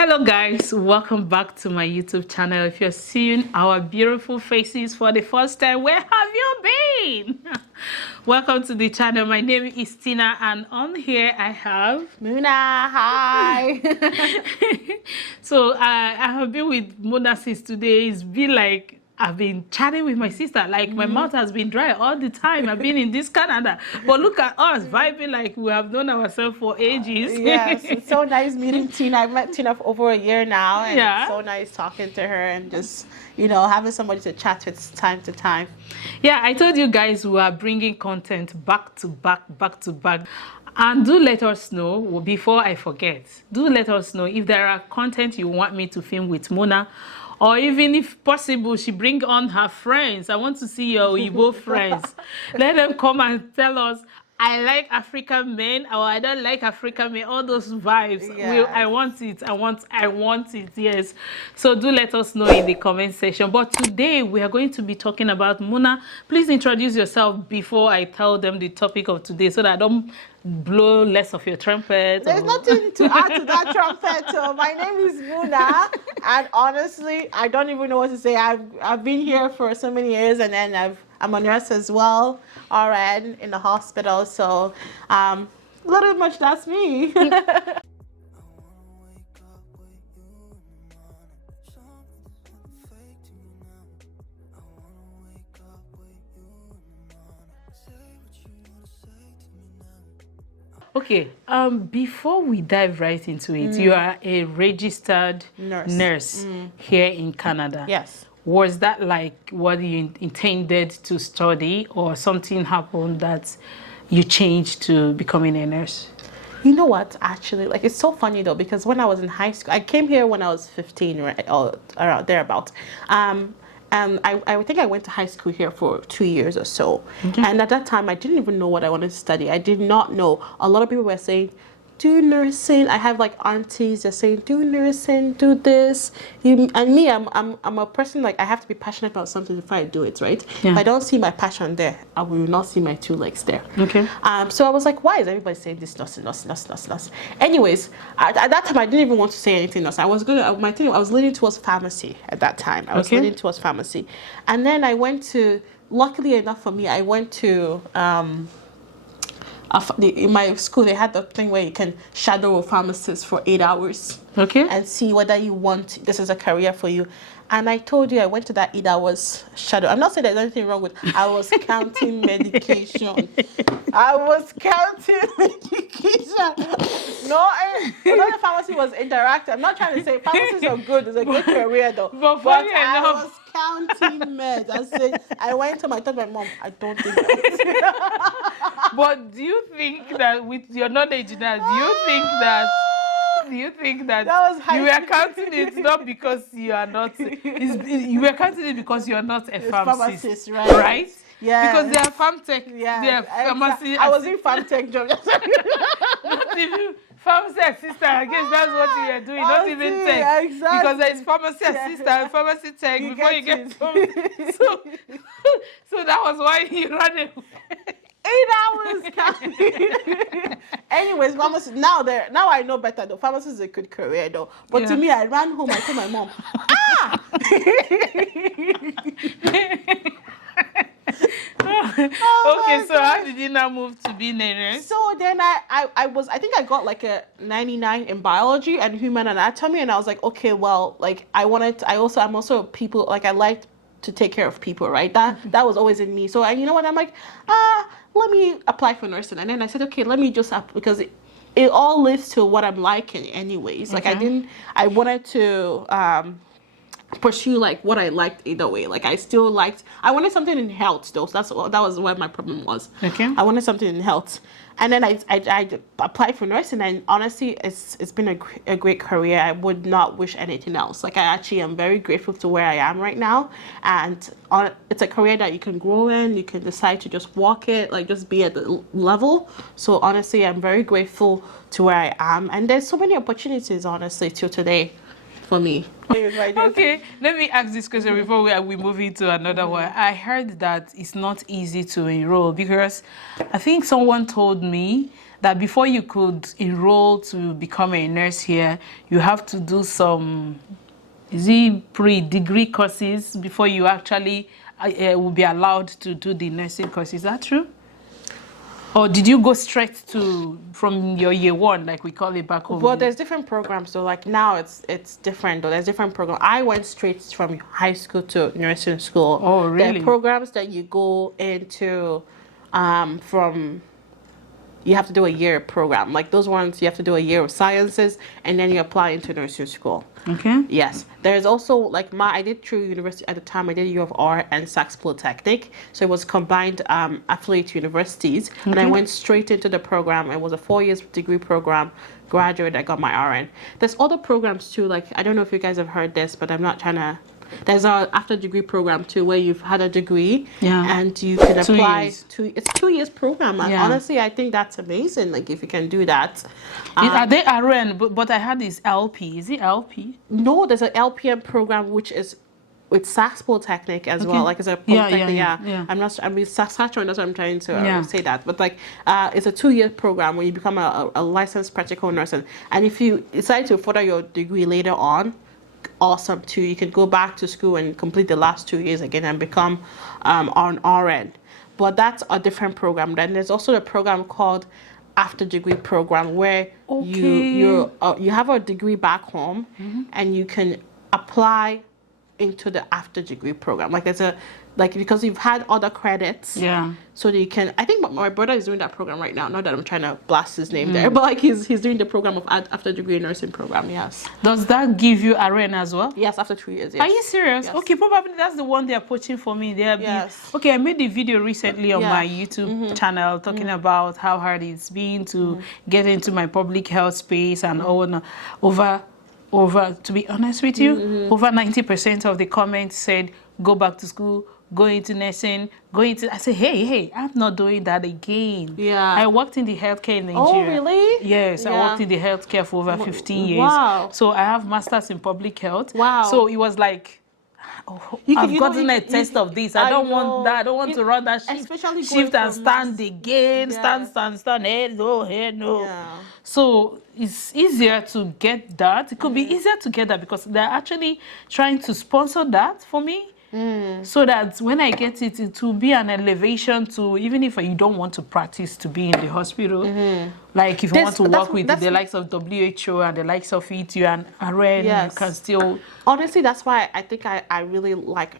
Hello guys, welcome back to my YouTube channel. If you're seeing our beautiful faces for the first time, where have you been? Welcome to the channel. My name is Tina and on here I have Muna. Hi. So I have been with Mona since today. It's been like I've been chatting with my sister, like my mouth has been dry all the time. I've been in this Canada, but look at us vibing like we have known ourselves for ages. Yes, it's so nice meeting Tina. I've met Tina for over a year now, and Yeah. it's so nice talking to her and just, having somebody to chat with time to time. Yeah, I told you guys we are bringing content back to back. And do let us know, before I forget, do let us know if there are content you want me to film with Mona, or even if possible, she bring on her friends. I want to see your Igbo friends. Let them come and tell us, I like African men, or I don't like African men, all those vibes. Yes. I want it, I want it, yes. So do let us know in the comment section. But today we are going to be talking about Mona. Please introduce yourself before I tell them the topic of today so that I don't blow less of your trumpet. There's nothing to add to that trumpet. So my name is Muna, and honestly, I don't even know what to say. I've been here for so many years, and then I'm a nurse as well, RN in the hospital. So, little much that's me. Okay, before we dive right into it, you are a registered nurse here in Canada. Yes. Was that like what you intended to study, or something happened that you changed to becoming a nurse? You know what, actually, like, it's so funny though, because when I was in high school, I came here when I was 15, right, or around thereabout. I think I went to high school here for 2 years or so. Okay. And at that time, I didn't even know what I wanted to study. I did not know. A lot of people were saying, do nursing. I have like aunties that saying, do nursing, do this. And me, I'm a person, like, I have to be passionate about something before I do it, right? Yeah. If I don't see my passion there, I will not see my two legs there. Okay. So I was like, why is everybody saying this nursing? Anyways, at that time, I didn't even want to say anything else. I was leaning towards pharmacy at that time. I was leaning towards pharmacy. And then I went to, luckily enough for me, I went to, in my school, they had the thing where you can shadow a pharmacist for 8 hours. Okay. And see whether you want, this is a career for you. And I told you, I went to that 8 hours shadow. I'm not saying there's anything wrong with, I was counting medication. I was counting medication. No, the pharmacy was interactive. I'm not trying to say pharmacists are good. It's a good career though. But I was counting meds. I went to my mom, I don't think that. But do you think that with your knowledge now, do you think that was you were counting it not because you are not, you were counting it because you are not a pharmacist, right? Right? Yeah. Because they are pharmtech, they are pharmacy. I was in pharmtech job. Not even pharmacy assistant. I guess that's what you are doing. Not even tech. Exactly. Because there is pharmacy assistant and pharmacy tech before you get home. So that was why you ran away. 8 hours. Anyways, pharmacy, now I know better though. Pharmacy is a good career though. But to me, I ran home. I told my mom, Okay, so how did you now move to being a nurse? So then I think I got like a 99 in biology and human anatomy, and I was like, okay, well, like I'm also people, like I liked to take care of people, right? That was always in me. So you know what? I'm like, let me apply for nursing, and then I said, okay, let me just because it all leads to what I'm liking anyways. Like I wanted to pursue like what I liked either way. Like I wanted something in health though. So that was where my problem was. Okay. I wanted something in health. And then I applied for nursing, and honestly, it's been a great career. I would not wish anything else. Like I actually am very grateful to where I am right now, and it's a career that you can grow in. You can decide to just walk it, like just be at the level. So honestly, I'm very grateful to where I am, and there's so many opportunities honestly till today for me. Okay, let me ask this question before we move into another one. I heard that it's not easy to enroll because I think someone told me that before you could enroll to become a nurse here, you have to do some, is it pre-degree courses before you actually will be allowed to do the nursing course. Is that true? Or did you go straight to from your year one, like we call it back home? Well, there's different programs. So like now it's different. Though there's different programs. I went straight from high school to nursing school. Oh, really? There are programs that you go into from. You have to do a year program. Like those ones, you have to do a year of sciences, and then you apply into nursing school. Okay. Yes. There's also like I did through university at the time. I did U of R and Sax Polytechnic, so it was combined affiliate universities, and I went straight into the program. It was a 4 years degree program. Graduate, I got my RN. There's other programs too. Like I don't know if you guys have heard this, but I'm not trying to. There's a after degree program too, where you've had a degree, and you can apply to. It's 2 years program, and honestly, I think that's amazing. Like if you can do that. Are they RN? But I had this LP. Is it LP? No, there's an LPM program which is with Sax Polytechnic as well. Like it's a polytechnic. Yeah. I'm not. I mean Saskatchewan. That's what I'm trying to say that. But like, it's a 2 year program where you become a licensed practical nurse, and if you decide to further your degree later on. Awesome too. You can go back to school and complete the last 2 years again and become an RN. But that's a different program. Then there's also a program called after degree program where you have a degree back home and you can apply into the after degree program. Like there's because you've had other credits. Yeah. So that you can. I think my brother is doing that program right now. Not that I'm trying to blast his name there, but like he's doing the program of after degree nursing program. Yes. Does that give you RN as well? Yes, after 2 years. Yes. Are you serious? Yes. Okay, probably that's the one they're pushing for me. Okay, I made a video recently on my YouTube channel talking about how hard it's been to get into my public health space and over. To be honest with you, over 90% of the comments said go back to school. Go into nursing, I say, hey, I'm not doing that again. Yeah. I worked in the healthcare in Nigeria. Oh, really? Yes, I worked in the healthcare for over 15 years. Wow. So I have masters in public health. Wow. So it was like, I've gotten a taste of this. I don't want that. I don't want to run that shift and stand again. Stand. Head no. Yeah. So it's easier to get that. It could be easier to get that because they're actually trying to sponsor that for me. So that when I get it, it will be an elevation to, even if you don't want to practice to be in the hospital, like if you want to work with the likes of WHO and the likes of ETU and RN, you can still... Honestly, that's why I think I really like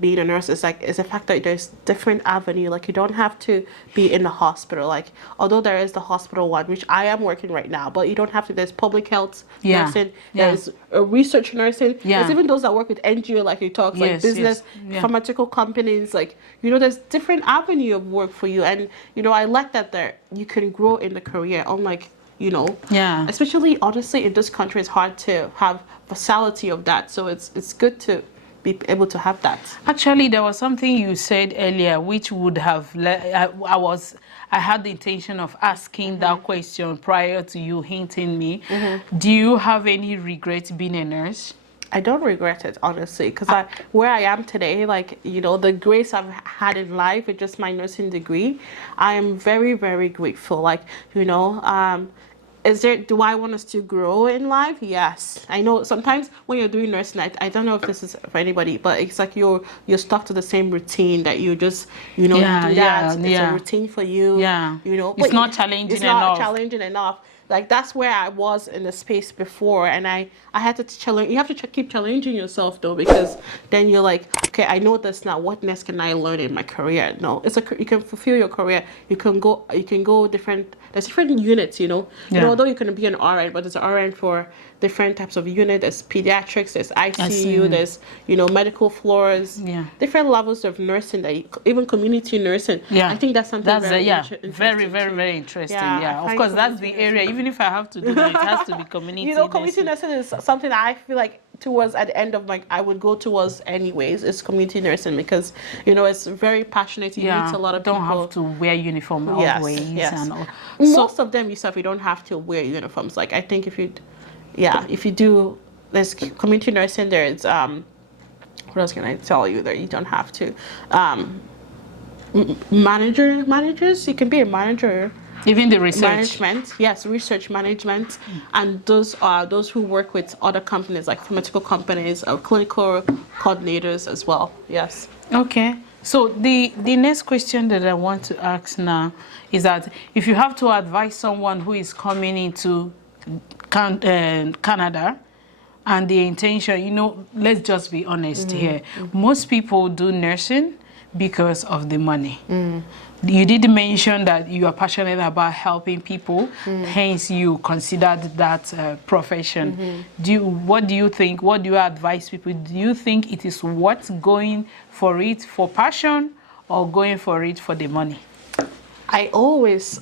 being a nurse. It's the fact that there's different avenue. Like you don't have to be in the hospital. Like although there is the hospital one, which I am working right now, but you don't have to. There's public health nursing. There's research nursing. There's even those that work with NGO, like you talk, like business, pharmaceutical companies. Like there's different avenue of work for you, and I like that there you can grow in the career. Unlike especially honestly in this country, it's hard to have facility of that. So it's good to be able to have that. Actually, there was something you said earlier which would have I had the intention of asking that question prior to you hinting me. Do you have any regret being a nurse? I don't regret it, honestly, because where I am today, the grace I've had in life with just my nursing degree, I am very, very grateful. Do I want us to grow in life? Yes. I know sometimes when you're doing nursing, I don't know if this is for anybody, but it's like you're stuck to the same routine that you just, you do that. It's a routine for you. Yeah. It's not challenging enough. It's not challenging enough. Like that's where I was in the space before, and I had to challenge. You have to keep challenging yourself though, because then you're like, okay, I know this now. What next can I learn in my career? No, you can fulfill your career. You can go different. There's different units, although you can be an RN, but there's an RN for different types of unit. There's pediatrics, there's ICU, there's medical floors, different levels of nursing. Even community nursing. Yeah, I think that's something very very interesting. Yeah, of course that's the area. Even if I have to do that, it has to be community. Community nursing is something that I feel like towards at the end of I would go towards anyways. It's community nursing because it's very passionate. You meet a lot of people. Don't have to wear uniform always. And all. Most of them you don't have to wear uniforms. Like I think if you do, there's community nursing. There's what else can I tell you? That you don't have to managers. You can be a manager Even the research. Management, yes, research management, and those are those who work with other companies like pharmaceutical companies or clinical coordinators as well. Yes. Okay. So the next question that I want to ask now is that if you have to advise someone who is coming into Canada, and the intention, you know, let's just be honest here. Most people do nursing because of the money. You did mention that you are passionate about helping people, hence you considered that profession. What do you think? What do you advise people? Do you think it is worth going for it for passion or going for it for the money? I always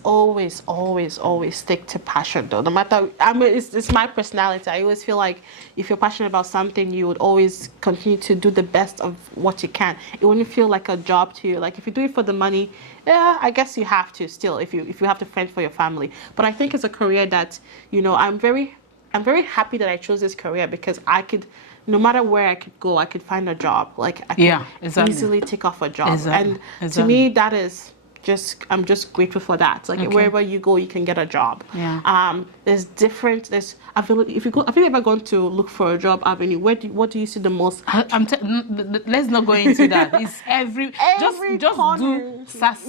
stick to passion though. No matter, I mean, it's my personality. I always feel like if you're passionate about something, you would always continue to do the best of what you can. It wouldn't feel like a job to you. Like if you do it for the money, yeah, I guess you have to still if you have to fend for your family. But I think it's a career that, you know, I'm very happy that I chose this career because I could, no matter where I could go, I could find a job. Like I could easily take off a job. And to me, that is I'm just grateful for that. Like wherever you go, you can get a job. There's if you go, have you ever gone to look for a job avenue? What do you see the most? Let's not go into that. It's every just corner. Do SAS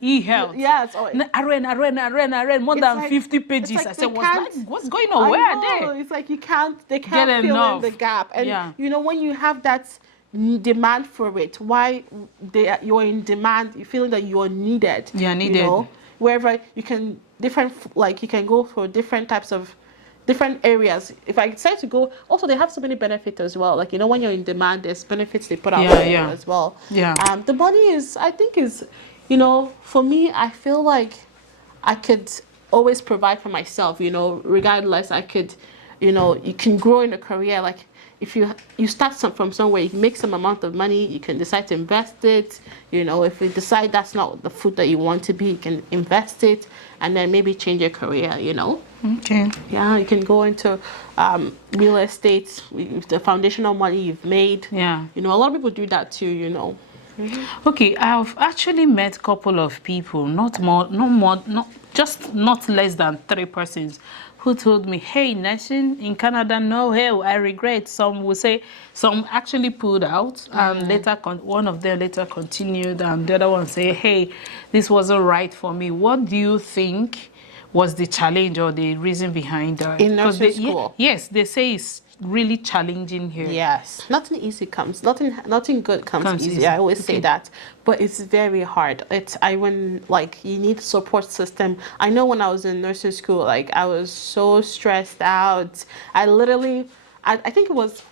e-health. Yes. Arena, more than 50 pages. Like I said, what's going on? Where are they? It's like they can't fill in the gap. And you know, when you have that demand for it, you're in demand, you feeling that you're needed. Yeah, needed. You know, wherever you can you can go for different types of different areas. If I decide to go, also they have so many benefits as well. Like, you know, when you're in demand, there's benefits they put out there as well. The money I think is, you know, for me, I feel like I could always provide for myself, you know, regardless. I could, you know, you can grow in a career. Like if you start from somewhere, you make some amount of money, you can decide to invest it. You know, if you decide that's not the food that you want to be, you can invest it and then maybe change your career, you know. Okay. Yeah, you can go into real estate with the foundational money you've made. Yeah. You know, a lot of people do that too, you know. Okay, I've actually met a couple of people, not less than 3 persons, who told me, hey, nursing in Canada, no, hey, I regret. Some will say, some actually pulled out, and later one of them later continued, and the other one say, hey, this wasn't right for me. What do you think was the challenge or the reason behind that? In nursing school? Yes, they say it's really challenging here. Yes, nothing good comes easy. I always say that, but it's very hard. You need support system. I know when I was in nursing school, like I was so stressed out. I think it was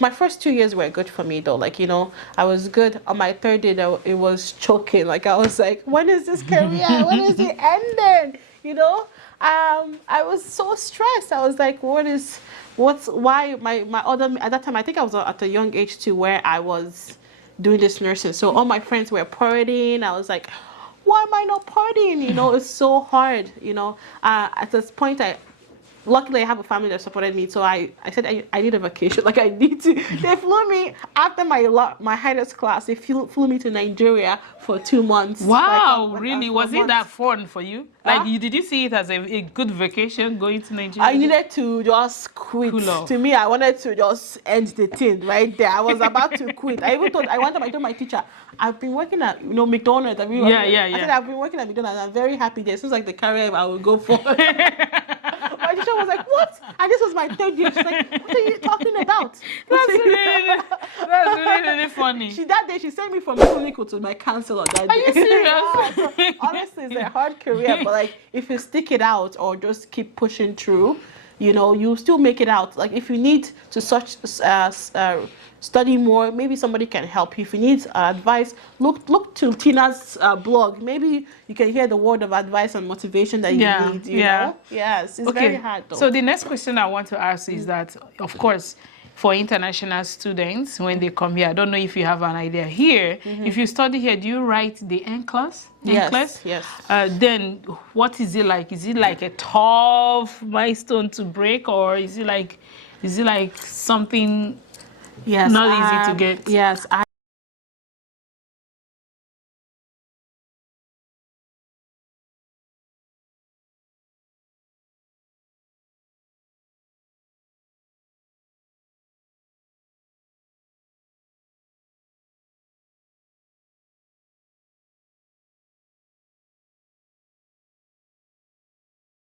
my first 2 years were good for me though. Like, you know, I was good. On my 3rd day, though, it was choking. Like I was like, when is this career? When is it ending? You know, I was so stressed. I was like, why my other, at that time, I think I was at a young age too, where I was doing this nursing. So all my friends were partying. I was like, why am I not partying? You know, it's so hard, you know. At this point, luckily I have a family that supported me, so I said I need a vacation. Like I need to. They flew me after my highest class. They flew me to Nigeria for 2 months. Wow, really? Was it that fun for you? Like, did you see it as a good vacation going to Nigeria? I needed to just quit. To me, I wanted to just end the thing right there. I was about to quit. I told my teacher, I've been working at McDonald's. I said I've been working at McDonald's. I'm very happy there. It seems like the career I will go for. My teacher was like, what? And this was my 3rd year. She's like, what are you talking about? That's really funny. That day, she sent me from clinical to my counselor that day. Are you serious? So, honestly, it's a hard career, but like, if you stick it out or just keep pushing through, you know, you still make it out. Like, if you need to study more, maybe somebody can help you. If you need advice, look to Tina's blog. Maybe you can hear the word of advice and motivation that you need. You know? Yes, it's very hard though. So the next question I want to ask is that, of course, for international students, when they come here, I don't know if you have an idea here. If you study here, do you write the N-class? Yes. Then what is it like? Is it like a tough milestone to break, or is it like something not easy to get? Yes.